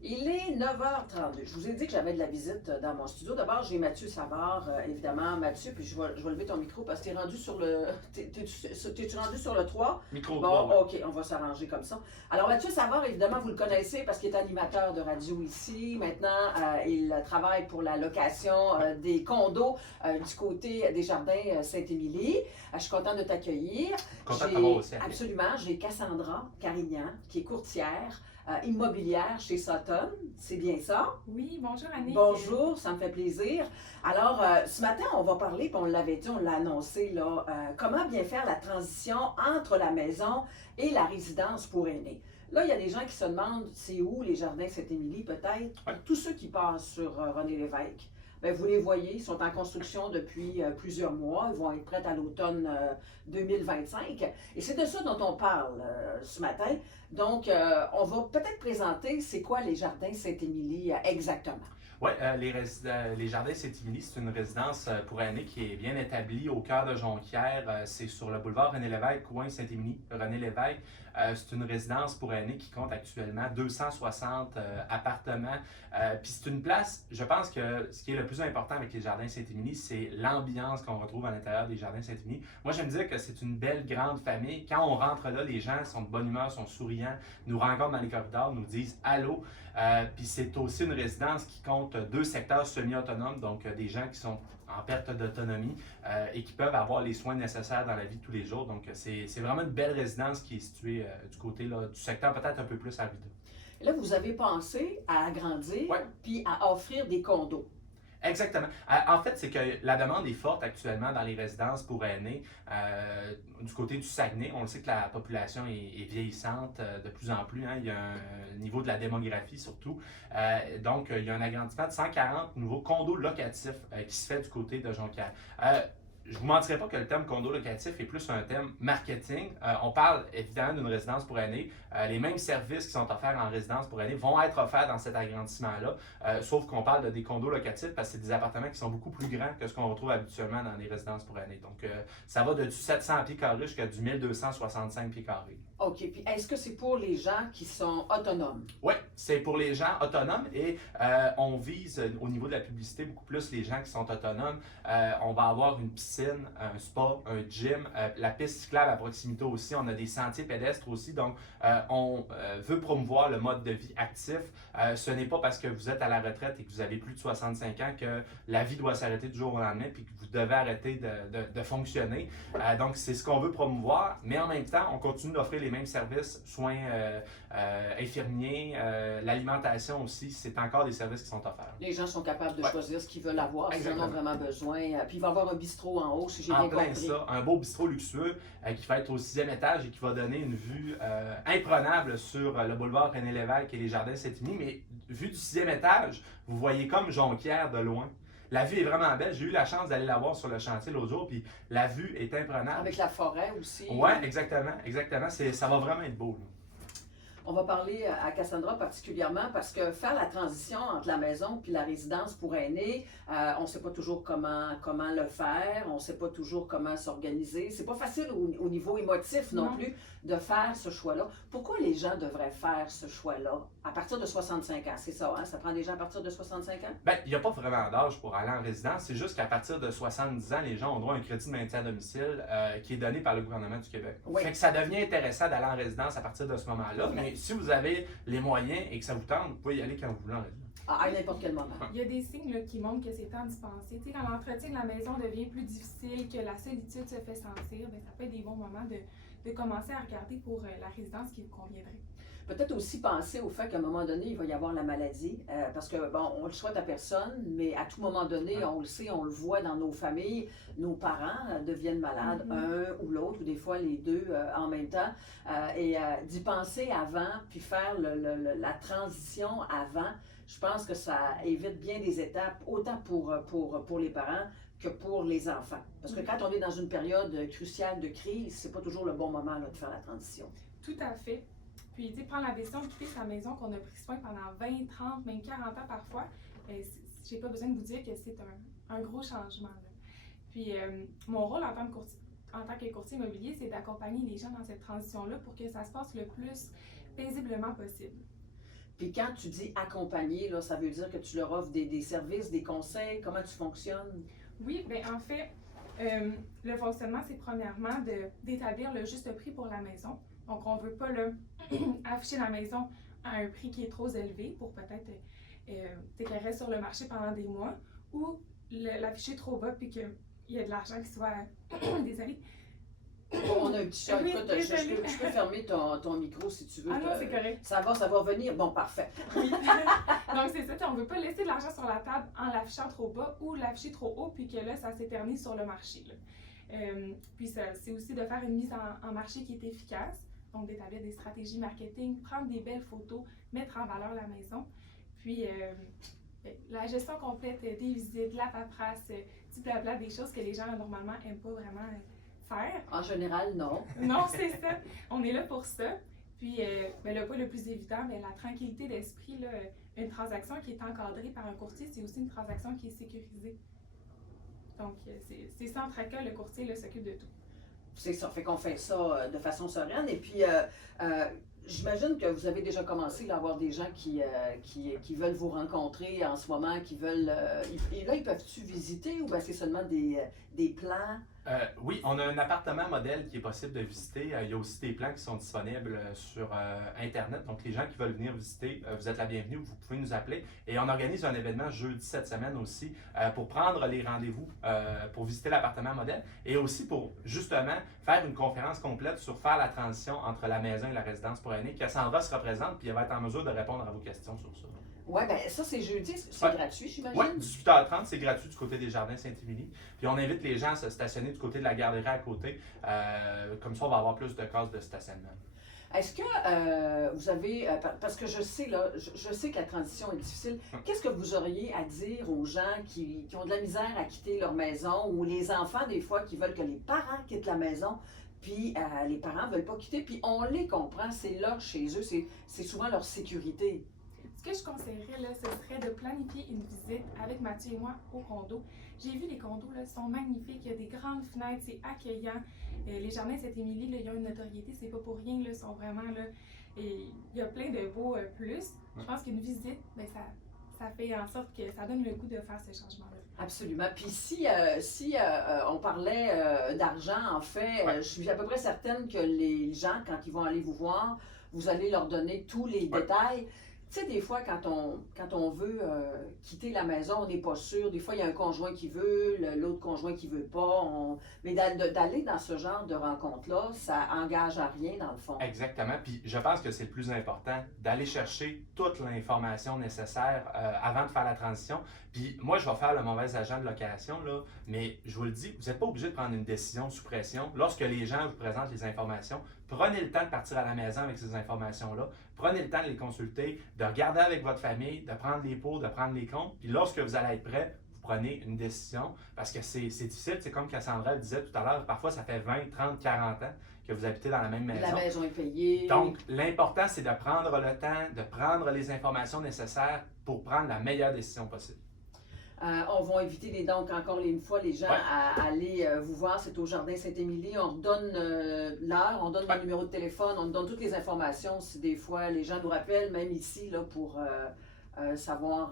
Il est 9h32. Je vous ai dit que j'avais de la visite dans mon studio. D'abord, j'ai Mathieu Savard, évidemment. Mathieu, puis je vais lever ton micro parce que tu es rendu sur le. T'es-tu rendu sur le 3? Micro 3, Bon, ouais. OK, on va s'arranger comme ça. Alors, Mathieu Savard, évidemment, vous le connaissez parce qu'il est animateur de radio ici. Maintenant, il travaille pour la location Ouais. des condos du côté des Jardins Saint-Émilie. Je suis contente de t'accueillir. Content de t'avoir aussi. Absolument, j'ai Cassandra Carignan, qui est courtière immobilière chez Sutton. C'est bien ça? Oui, bonjour Annick. Bonjour, ça me fait plaisir. Alors, ce matin, on va parler, puis on l'avait dit, on l'a annoncé, là, comment bien faire la transition entre la maison et la résidence pour aînés. Là, il y a des gens qui se demandent, c'est où les Jardins Saint-Émilie, peut-être? Ouais. Tous ceux qui passent sur René Lévesque. Bien, vous les voyez, ils sont en construction depuis plusieurs mois. Ils vont être prêts à l'automne 2025. Et c'est de ça dont on parle ce matin. Donc, on va peut-être présenter c'est quoi les Jardins Saint-Émilie exactement. Oui, les Jardins Saint-Émilie, c'est une résidence pour aînés qui est bien établie au cœur de Jonquière. C'est sur le boulevard René-Lévesque, coin Saint-Émilie, René-Lévesque. C'est une résidence pour aînés qui compte actuellement 260 appartements. Puis c'est une place, je pense que ce qui est le plus important avec les Jardins Saint-Émilie, c'est l'ambiance qu'on retrouve à l'intérieur des Jardins Saint-Émilie. Moi, j'aime dire que c'est une belle grande famille. Quand on rentre là, les gens sont de bonne humeur, sont souriants, nous rencontrent dans les corridors, nous disent allô. Puis c'est aussi une résidence qui compte deux secteurs semi-autonomes, donc des gens qui sont en perte d'autonomie et qui peuvent avoir les soins nécessaires dans la vie de tous les jours. Donc c'est vraiment une belle résidence qui est située du côté là, du secteur peut-être un peu plus aride. Là, vous avez pensé à agrandir Ouais. puis à offrir des condos. Exactement. En fait, c'est que la demande est forte actuellement dans les résidences pour aînés. Du côté du Saguenay, on le sait que la population est vieillissante de plus en plus. Hein. Il y a un niveau de la démographie surtout. Donc, il y a un agrandissement de 140 nouveaux condos locatifs qui se fait du côté de Jonquière. Je ne vous mentirai pas que le terme condo locatif est plus un thème marketing. On parle évidemment d'une résidence pour aînés. Les mêmes services qui sont offerts en résidence pour aînés vont être offerts dans cet agrandissement-là, sauf qu'on parle de des condos locatifs parce que c'est des appartements qui sont beaucoup plus grands que ce qu'on retrouve habituellement dans les résidences pour aînés. Donc, ça va de du 700 pieds carrés jusqu'à du 1265 pieds carrés. OK. Puis est-ce que c'est pour les gens qui sont autonomes? Oui, c'est pour les gens autonomes et on vise au niveau de la publicité beaucoup plus les gens qui sont autonomes. On va avoir une piscine, un spa, un gym, la piste cyclable à proximité aussi. On a des sentiers pédestres aussi. Donc, on veut promouvoir le mode de vie actif. Ce n'est pas parce que vous êtes à la retraite et que vous avez plus de 65 ans que la vie doit s'arrêter du jour au lendemain puis que vous devez arrêter de fonctionner. Donc, c'est ce qu'on veut promouvoir. Mais en même temps, on continue d'offrir les mêmes services, soins infirmiers, l'alimentation aussi. C'est encore des services qui sont offerts. Les gens sont capables de Ouais. choisir ce qu'ils veulent avoir, s'ils en ont Exactement. vraiment besoin. Puis il va y avoir un bistrot en haut, si j'ai En bien plein compris. ça, un beau bistrot luxueux qui va être au 6e étage et qui va donner une vue imprenable sur le boulevard René-Lévesque et les Jardins Saint-Émilie. Mais vue du 6e étage, vous voyez comme Jonquière de loin. La vue est vraiment belle. J'ai eu la chance d'aller la voir sur le chantier l'autre jour, puis la vue est imprenable. Avec la forêt aussi. Oui, exactement, exactement. Ça va vraiment être beau. Là. On va parler à Cassandra particulièrement parce que faire la transition entre la maison puis la résidence pour aînés, on ne sait pas toujours comment le faire, on ne sait pas toujours comment s'organiser. C'est pas facile au niveau émotif non plus de faire ce choix-là. Pourquoi les gens devraient faire ce choix-là à partir de 65 ans? C'est ça, hein? Ça prend des gens à partir de 65 ans? Ben, il n'y a pas vraiment d'âge pour aller en résidence. C'est juste qu'à partir de 70 ans, les gens ont droit à un crédit de maintien à domicile qui est donné par le gouvernement du Québec. Oui. Fait que ça devient intéressant d'aller en résidence à partir de ce moment-là. Oui. Mais si vous avez les moyens et que ça vous tente, vous pouvez y aller quand vous voulez en résidence. À n'importe quel moment. Il y a des signes là, qui montrent que c'est temps d'y penser. Tu sais, quand l'entretien de la maison devient plus difficile, que la solitude se fait sentir, bien, ça peut être des bons moments de commencer à regarder pour la résidence qui vous conviendrait. Peut-être aussi penser au fait qu'à un moment donné, il va y avoir la maladie. Parce que, bon, on le souhaite à personne, mais à tout moment donné, on le sait, on le voit dans nos familles, nos parents deviennent malades, un ou l'autre, ou des fois les deux en même temps. Et d'y penser avant, puis faire la transition avant, je pense que ça évite bien des étapes, autant pour les parents que pour les enfants. Parce que quand on est dans une période cruciale de crise, c'est pas toujours le bon moment là, de faire la transition. Tout à fait. Puis, tu sais, prendre la décision de quitter sa maison qu'on a pris soin pendant 20, 30, même 40 ans parfois, j'ai pas besoin de vous dire que c'est un gros changement. Là. Puis, mon rôle en tant que courtier immobilier, c'est d'accompagner les gens dans cette transition-là pour que ça se passe le plus paisiblement possible. Puis quand tu dis accompagner, là, ça veut dire que tu leur offres des services, des conseils, comment tu fonctionnes? Oui, bien en fait, le fonctionnement, c'est premièrement d'établir le juste prix pour la maison. Donc, on ne veut pas là, afficher la maison à un prix qui est trop élevé pour peut-être qu'elle reste sur le marché pendant des mois ou l'afficher trop bas puis qu'il y a de l'argent qui soit. Désolée. On a un petit chat. Oui, Écoute, désolée. je peux fermer ton micro si tu veux. Ah non, c'est correct. Ça va revenir. Bon, parfait. Oui. Donc, c'est ça. On ne veut pas laisser de l'argent sur la table en l'affichant trop bas ou l'afficher trop haut, puis que là, ça s'éternise sur le marché. Puis, c'est aussi de faire une mise en marché qui est efficace. Donc, d'établir des stratégies marketing, prendre des belles photos, mettre en valeur la maison. Puis, la gestion complète des visites, la paperasse, du blabla, des choses que les gens, normalement, n'aiment pas vraiment faire. En général, non. Non, c'est ça. On est là pour ça. Puis, le point le plus évident, la tranquillité d'esprit, là, une transaction qui est encadrée par un courtier, c'est aussi une transaction qui est sécurisée. Donc, c'est sans tracas, le courtier là, s'occupe de tout. C'est ça, fait qu'on fait ça de façon sereine. Et puis, j'imagine que vous avez déjà commencé à avoir des gens qui veulent vous rencontrer en ce moment, qui veulent... et là, ils peuvent-tu visiter ou bien c'est seulement des plans? Oui, on a un appartement modèle qui est possible de visiter. Il y a aussi des plans qui sont disponibles sur Internet. Donc, les gens qui veulent venir visiter, vous êtes la bienvenue. Vous pouvez nous appeler. Et on organise un événement jeudi cette semaine aussi pour prendre les rendez-vous pour visiter l'appartement modèle et aussi pour justement faire une conférence complète sur faire la transition entre la maison et la résidence pour aînés. Cassandra se représente puis elle va être en mesure de répondre à vos questions sur ça. Oui, bien ça c'est jeudi, c'est gratuit, j'imagine? Oui, 18h30, c'est gratuit du côté des Jardins Saint-Émilie. Puis on invite les gens à se stationner du côté de la garderie à côté. Comme ça, on va avoir plus de cases de stationnement. Est-ce que vous avez, parce que je sais, là, je sais que la transition est difficile, qu'est-ce que vous auriez à dire aux gens qui ont de la misère à quitter leur maison ou les enfants, des fois, qui veulent que les parents quittent la maison, puis les parents ne veulent pas quitter, puis on les comprend, c'est là chez eux, c'est souvent leur sécurité. Ce que je conseillerais, là, ce serait de planifier une visite avec Mathieu et moi au condo. J'ai vu les condos, là, sont magnifiques, il y a des grandes fenêtres, c'est accueillant. Les Jardins Saint-Émilie, là, ils ont une notoriété, c'est pas pour rien, là, sont vraiment là. Et il y a plein de beaux plus. Je pense qu'une visite, ça fait en sorte que ça donne le goût de faire ce changement-là. Absolument. Puis si on parlait d'argent, en fait, je suis à peu près certaine que les gens, quand ils vont aller vous voir, vous allez leur donner tous les détails. Tu sais, des fois, quand on veut quitter la maison, on n'est pas sûr. Des fois, il y a un conjoint qui veut, l'autre conjoint qui veut pas. Mais d'aller dans ce genre de rencontre-là, ça engage à rien, dans le fond. Exactement. Puis je pense que c'est le plus important, d'aller chercher toute l'information nécessaire avant de faire la transition. Puis moi, je vais faire le mauvais agent de location, là, mais je vous le dis, vous n'êtes pas obligé de prendre une décision sous pression. Lorsque les gens vous présentent les informations, prenez le temps de partir à la maison avec ces informations-là. Prenez le temps de les consulter, de regarder avec votre famille, de prendre les pour, de prendre les contre. Puis lorsque vous allez être prêt, vous prenez une décision parce que c'est difficile. C'est comme Cassandra le disait tout à l'heure, parfois ça fait 20, 30, 40 ans que vous habitez dans la même maison. La maison est payée. Donc, l'important, c'est de prendre le temps, de prendre les informations nécessaires pour prendre la meilleure décision possible. On va inviter donc encore une fois les gens à aller vous voir. C'est au Jardin Saint-Émilie. On donne l'heure, on donne le numéro de téléphone, on donne toutes les informations si des fois les gens nous rappellent, même ici, là, pour savoir.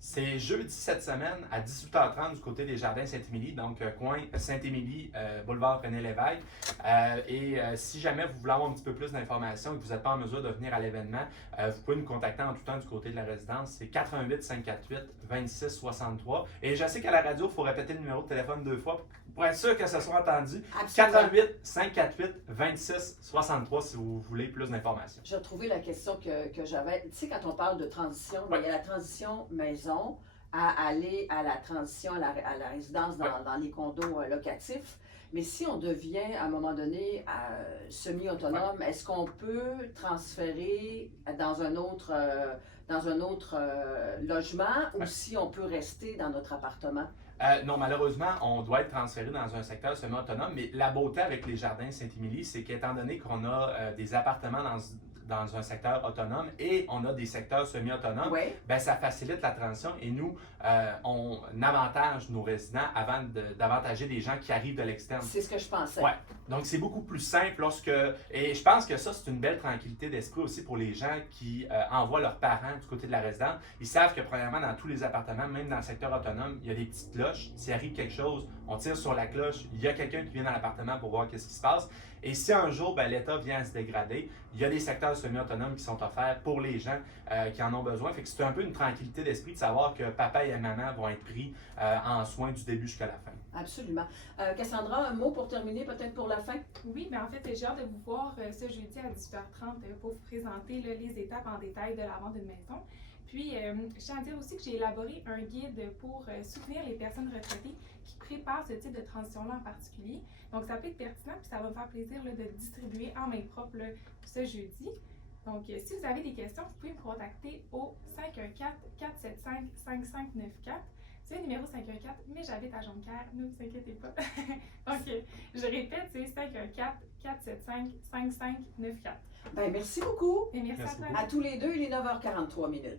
C'est jeudi cette semaine à 18h30 du côté des Jardins Saint-Émilie, donc coin Saint-Émilie, boulevard René Lévesque. Si jamais vous voulez avoir un petit peu plus d'informations et que vous n'êtes pas en mesure de venir à l'événement, vous pouvez nous contacter en tout temps du côté de la résidence. C'est 88 548 26 63. Et je sais qu'à la radio, il faut répéter le numéro de téléphone 2 fois pour être sûr que ce soit entendu. Absolument. 88 548 26 63 si vous voulez plus d'informations. J'ai retrouvé la question que j'avais. Tu sais, quand on parle de transition, il y a la transition maison à aller à la transition à la résidence dans les condos locatifs. Mais si on devient, à un moment donné, semi-autonome, est-ce qu'on peut transférer dans un autre logement ou si on peut rester dans notre appartement? Non, malheureusement, on doit être transféré dans un secteur semi-autonome, mais la beauté avec les Jardins Saint-Émilie, c'est qu'étant donné qu'on a des appartements dans un secteur autonome et on a des secteurs semi-autonomes, Oui. ben, ça facilite la transition et nous, on avantage nos résidents avant d'avantager des gens qui arrivent de l'externe. C'est ce que je pensais. Ouais. Donc, c'est beaucoup plus simple lorsque... Et je pense que ça, c'est une belle tranquillité d'esprit aussi pour les gens qui envoient leurs parents du côté de la résidence. Ils savent que, premièrement, dans tous les appartements, même dans le secteur autonome, il y a des petites cloches. S'il arrive quelque chose, on tire sur la cloche. Il y a quelqu'un qui vient dans l'appartement pour voir qu'est-ce qui se passe. Et si un jour, ben, l'État vient à se dégrader, il y a des secteurs semi-autonomes qui sont offerts pour les gens qui en ont besoin. Fait que c'est un peu une tranquillité d'esprit de savoir que papa et maman vont être pris en soins du début jusqu'à la fin. Absolument. Cassandra, un mot pour terminer, peut-être pour la fin? Oui, mais en fait, j'ai hâte de vous voir ce jeudi à 18h30 pour vous présenter là, les étapes en détail de la vente d'une maison. Puis, je tiens à dire aussi que j'ai élaboré un guide pour soutenir les personnes retraitées qui préparent ce type de transition-là en particulier. Donc, ça peut être pertinent, puis ça va me faire plaisir là, de le distribuer en main propre là, ce jeudi. Donc, si vous avez des questions, vous pouvez me contacter au 514-475-5594. C'est le numéro 514, mais j'habite à Jonquière, ne vous inquiétez pas. Donc, je répète, c'est 514-475-5594. Ben, merci beaucoup. Et merci à Merci toi. À tous les deux, il est 9h43 minutes.